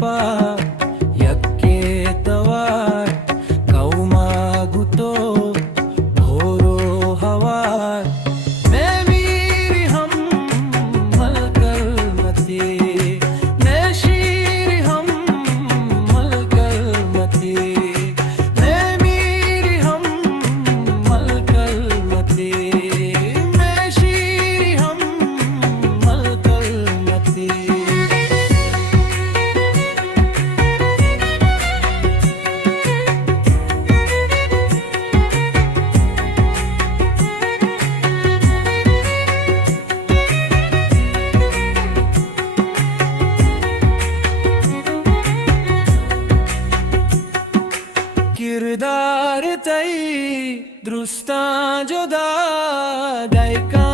पा यक्के तवार कौमागुतो भोरो हवार मैं मीरी हम मलकर मती मैं शीरी हम मलकर मती मैं मीरी हम मलकर मती मैं शीरी हम मलकर मती किरदार तई दृष्टा जोदा दायका